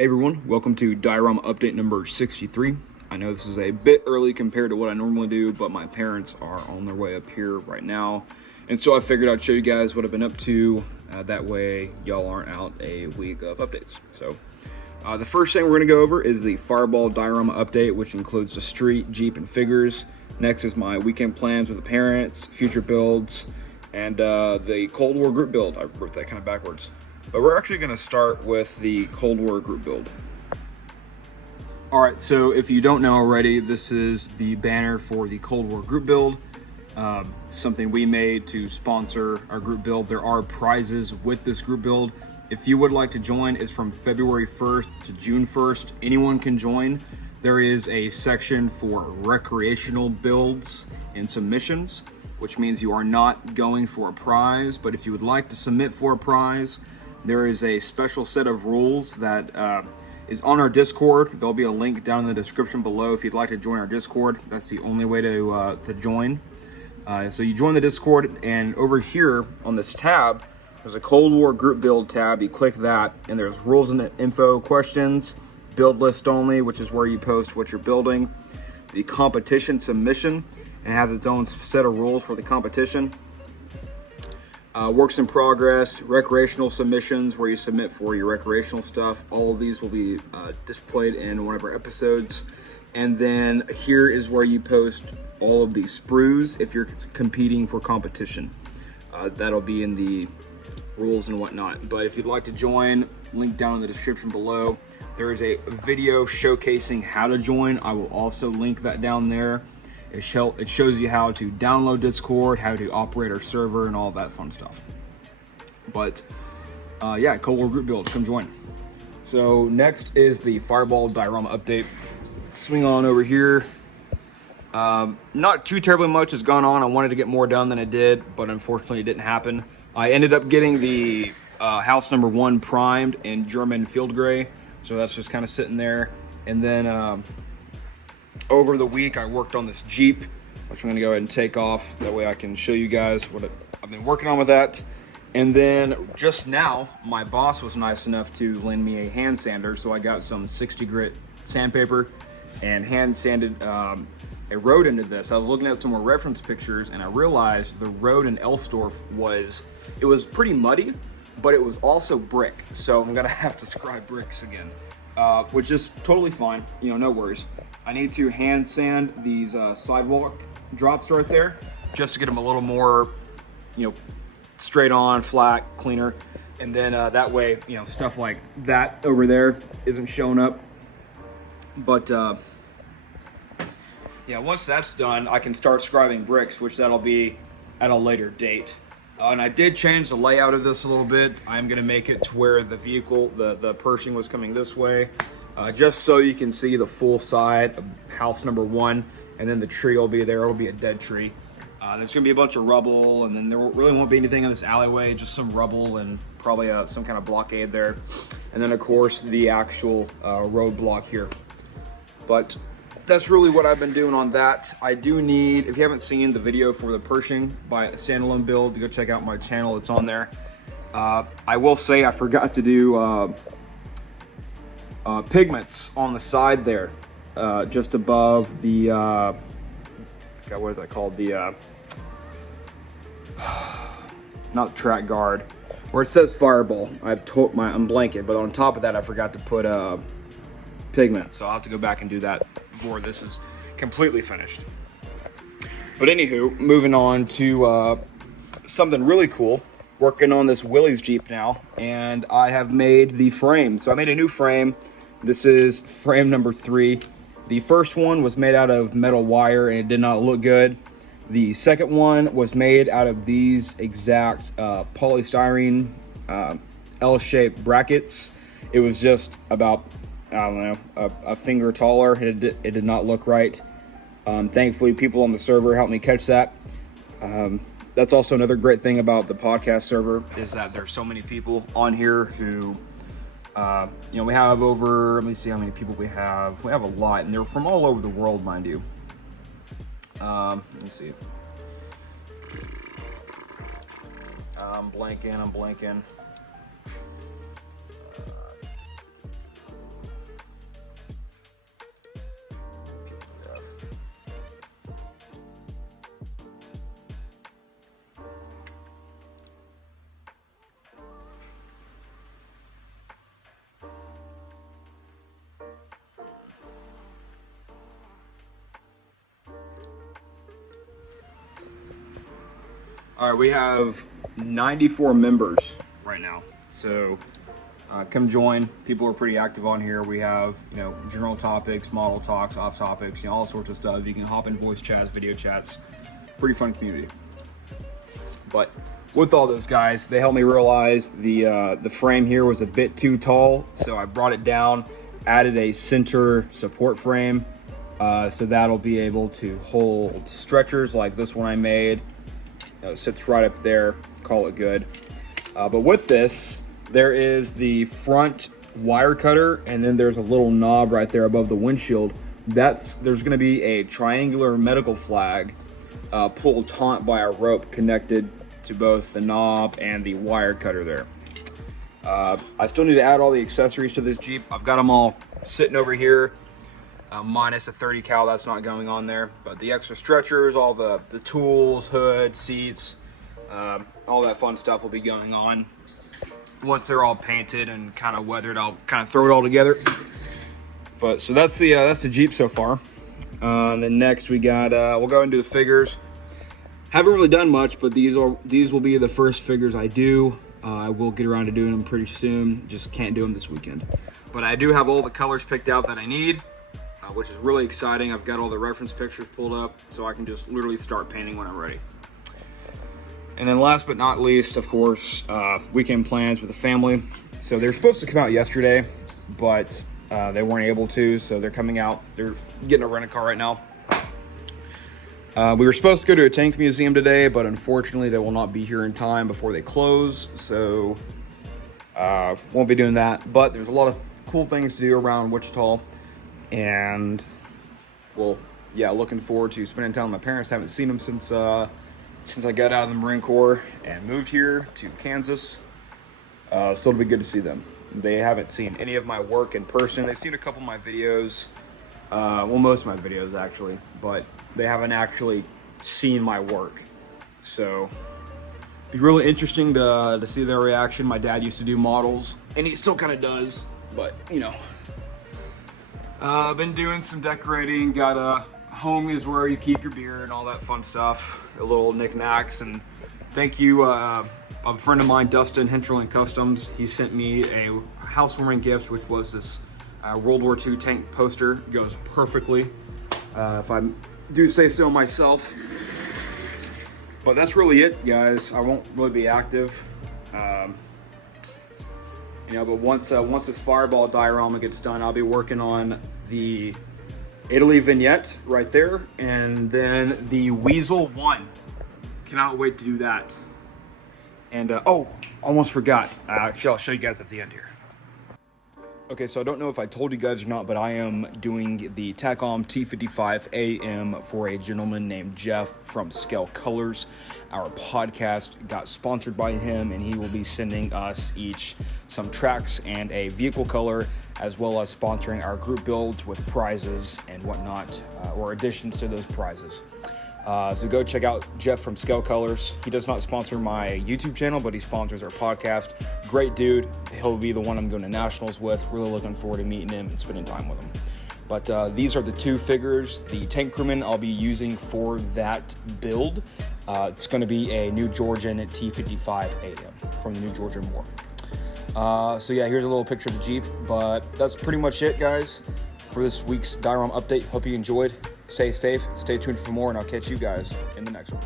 Hey everyone, welcome to diorama update number 63. I know this is a bit early compared to what I normally do, but my parents are on their way up here right now. And so I figured I'd show you guys what I've been up to. That way y'all aren't out a week of updates. So the first thing we're gonna go over is the Fireball diorama update, which includes the street, Jeep, and figures. Next is my weekend plans with the parents, future builds, and the Cold War group build. I wrote that kind of backwards. But we're actually going to start with the Cold War group build. All right, so if you don't know already, this is the banner for the Cold War group build. Something we made to sponsor our group build. There are prizes with this group build. If you would like to join, it's from February 1st to June 1st. Anyone can join. There is a section for recreational builds and submissions, which means you are not going for a prize. But if you would like to submit for a prize, there is a special set of rules that is on our Discord. There'll be a link down in the description below if you'd like to join our Discord. That's the only way to join. So you join the Discord, and over here on this tab, there's a Cold War group build tab. You click that, and there's rules and info, questions, build list only, which is where you post what you're building. The competition submission, and it has its own set of rules for the competition. Works in progress, recreational submissions, where you submit for your recreational stuff. All of these will be displayed in one of our episodes. And then here is where you post all of the sprues if you're competing for competition. That'll be in the rules and whatnot. But if you'd like to join, link down in the description below. There is a video showcasing how to join. I will also link that down there. It shows you how to download Discord, how to operate our server, and all that fun stuff. But yeah, Cold War group build, come join. So next is the Fireball diorama update. Swing on over here. Not too terribly much has gone on. I wanted to get more done than I did, but unfortunately it didn't happen. I ended up getting the house number 1 primed in German field gray, so that's just kind of sitting there. And then over the week, I worked on this Jeep, which I'm gonna go ahead and take off. That way I can show you guys what I've been working on with that. And then just now, my boss was nice enough to lend me a hand sander. So I got some 60 grit sandpaper and hand sanded a road into this. I was looking at some more reference pictures, and I realized the road in Elsdorf was pretty muddy, but it was also brick. So I'm gonna have to scrub bricks again, which is totally fine, no worries. I need to hand sand these sidewalk drops right there just to get them a little more, straight on, flat, cleaner. And then that way, stuff like that over there isn't showing up. But yeah, once that's done, I can start scribing bricks, which that'll be at a later date. And I did change the layout of this a little bit. I'm gonna make it to where the vehicle, the Pershing was coming this way. Just so you can see the full side of house number 1, and then the tree will be there. It'll be a dead tree. There's gonna be a bunch of rubble, and then there really won't be anything in this alleyway, just some rubble and probably some kind of blockade there. And then of course the actual road block here. But that's really what I've been doing on that. I do need, if you haven't seen the video for the Pershing by a standalone build, go check out my channel, it's on there. I will say I forgot to do pigments on the side there, just above the what is that called, the not the track guard, where it says Fireball. I'm blanking, but on top of that I forgot to put pigment, so I'll have to go back and do that before this is completely finished. But anywho, moving on to something really cool. Working on this Willys Jeep now, and I have made the frame. So I made a new frame. This is frame number 3. The first one was made out of metal wire and it did not look good. The second one was made out of these exact polystyrene L-shaped brackets. It was just about, I don't know, a finger taller. It did not look right. Thankfully, people on the server helped me catch that. That's also another great thing about the podcast server, is that there's so many people on here who, we have over, let me see how many people we have. We have a lot, and they're from all over the world, mind you. Let me see. I'm blanking. All right, we have 94 members right now. So come join. People are pretty active on here. We have, general topics, model talks, off topics, all sorts of stuff. You can hop in voice chats, video chats. Pretty fun community. But with all those guys, they helped me realize the frame here was a bit too tall. So I brought it down, added a center support frame. So that'll be able to hold stretchers like this one I made. It sits right up there, call it good. But with this, there is the front wire cutter, and then there's a little knob right there above the windshield. There's gonna be a triangular medical flag pulled taut by a rope connected to both the knob and the wire cutter there. I still need to add all the accessories to this Jeep. I've got them all sitting over here. Minus a 30 cal, that's not going on there. But the extra stretchers, all the tools, hood, seats, all that fun stuff will be going on. Once they're all painted and kind of weathered, I'll kind of throw it all together. But so that's the Jeep so far. And then next we got, we'll go into the figures. Haven't really done much, but these will be the first figures I do. I will get around to doing them pretty soon. Just can't do them this weekend. But I do have all the colors picked out that I need, which is really exciting. I've got all the reference pictures pulled up, so I can just literally start painting when I'm ready. And then last but not least, of course, weekend plans with the family. So they're supposed to come out yesterday, but they weren't able to, so they're coming out. They're getting a rent-a-car right now. We were supposed to go to a tank museum today, but unfortunately they will not be here in time before they close, so won't be doing that. But there's a lot of cool things to do around Wichita, and well, yeah, looking forward to spending time with my parents. Haven't seen them since I got out of the Marine Corps and moved here to Kansas. So it'll be good to see them. They haven't seen any of my work in person. They've seen a couple of my videos, well, most of my videos actually, but they haven't actually seen my work. So it'd be really interesting to see their reaction. My dad used to do models, and he still kind of does, but I've been doing some decorating. Got a home is where you keep your beer and all that fun stuff, a little knickknacks. And thank you, a friend of mine, Dustin, Hinterland Customs. He sent me a housewarming gift, which was this World War II tank poster. It goes perfectly, if I do say so myself. But that's really it, guys. I won't really be active. But once this Fireball diorama gets done, I'll be working on the Italy vignette right there, and then the Weasel 1. Cannot wait to do that. And oh, almost forgot. Actually, I'll show you guys at the end here. Okay, so I don't know if I told you guys or not, but I am doing the Tacom T55 AM for a gentleman named Jeff from Scale Colors. Our podcast got sponsored by him, and he will be sending us each some tracks and a vehicle color, as well as sponsoring our group builds with prizes and whatnot, or additions to those prizes. So go check out Jeff from Scale Colors. He does not sponsor my YouTube channel, but he sponsors our podcast. Great dude. He'll be the one I'm going to nationals with. Really looking forward to meeting him and spending time with him. But these are the two figures. The tank crewman I'll be using for that build. It's going to be a New Georgian T55 AM from the New Georgian War. So yeah, here's a little picture of the Jeep. But that's pretty much it, guys, for this week's diorama update. Hope you enjoyed. Stay safe, stay tuned for more, and I'll catch you guys in the next one.